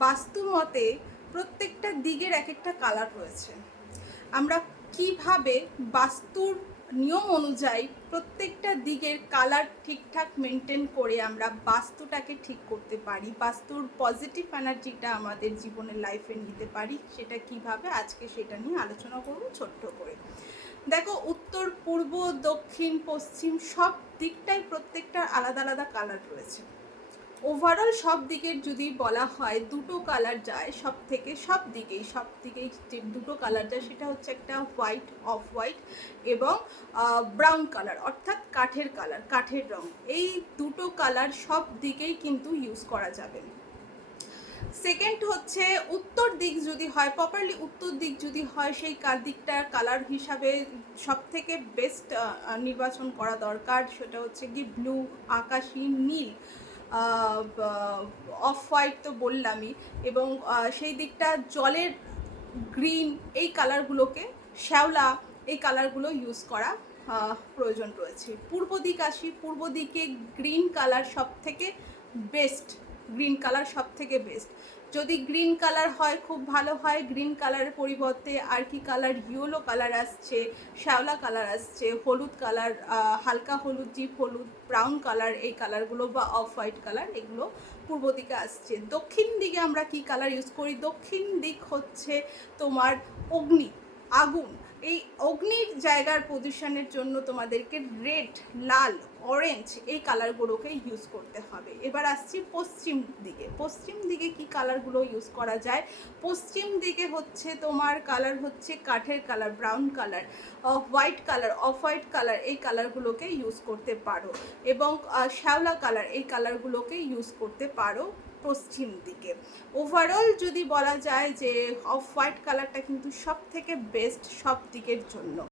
বাস্তু মতে প্রত্যেকটা দিকের এক একটা কালার রয়েছে। আমরা কিভাবে বাস্তুর নিয়ম অনুযায়ী প্রত্যেকটা দিকের কালার ঠিকঠাক মেনটেন করে আমরা বাস্তুটাকে ঠিক করতে পারি, বাস্তুর পজিটিভ এনার্জিটা আমাদের জীবনের লাইফে নিতে পারি, সেটা কিভাবে আজকে সেটা নিয়ে আলোচনা করব ছোট্ট করে। দেখো, উত্তর, পূর্ব, দক্ষিণ, পশ্চিম সব দিকটাই প্রত্যেকটার আলাদা আলাদা কালার রয়েছে। ওভারঅল সব দিকের যদি বলা হয় দুটো কালার যায় সব দিকেই যে দুটো কালার যায় সেটা হচ্ছে একটা হোয়াইট, অফ হোয়াইট এবং ব্রাউন কালার, অর্থাৎ কাঠের রং। এই দুটো কালার সব দিকেই কিন্তু ইউজ করা যাবে। সেকেন্ড হচ্ছে উত্তর দিক যদি হয়, প্রপারলি উত্তর দিক যদি হয়, সেই দিকটার কালার হিসাবে সব থেকে বেস্ট নির্বাচন করা দরকার, সেটা হচ্ছে কি ব্লু, আকাশি, নীল, অফ হোয়াইট তো বললামই, এবং সেই দিকটা জলের গ্রিন, এই কালারগুলোকে, শ্যাওলা, এই কালারগুলো ইউজ করা প্রয়োজন রয়েছে। পূর্ব দিক আসি, পূর্ব দিকে গ্রিন কালার সব থেকে বেস্ট, যদি গ্রিন কালার হয় খুব ভালো হয়। গ্রিন কালারের পরিবর্তে আর কি কালার, ইয়েলো কালার আসছে, শ্যাওলা কালার আসছে, হলুদ কালার, হালকা হলুদ, ডিপ হলুদ, ব্রাউন কালার, এই কালারগুলো বা অফ হোয়াইট কালার, এগুলো পূর্ব দিকে আসছে। দক্ষিণ দিকে আমরা কি কালার ইউজ করি? দক্ষিণ দিক হচ্ছে তোমার অগ্নি, আগুন। এই অগ্নির জায়গার পজিশনের জন্য তোমাদেরকে রেড, লাল, অরেঞ্জ এই কালারগুলোকে ইউজ করতে হবে। এবার আসছি পশ্চিম দিকে কি কালারগুলো ইউজ করা যায়? পশ্চিম দিকে হচ্ছে তোমার কালার হচ্ছে কাঠের colour, brown colour, white colour, off white colour, এই কালারগুলোকে ইউজ করতে পারো, এবং শ্যাওলা কালার, এই কালারগুলোকে ইউজ করতে পারো পশ্চিম দিকে। ওভারঅল যদি বলা যায় যে অফ হোয়াইট কালারটা কিন্তু সব থেকে বেস্ট সব দিকের জন্য।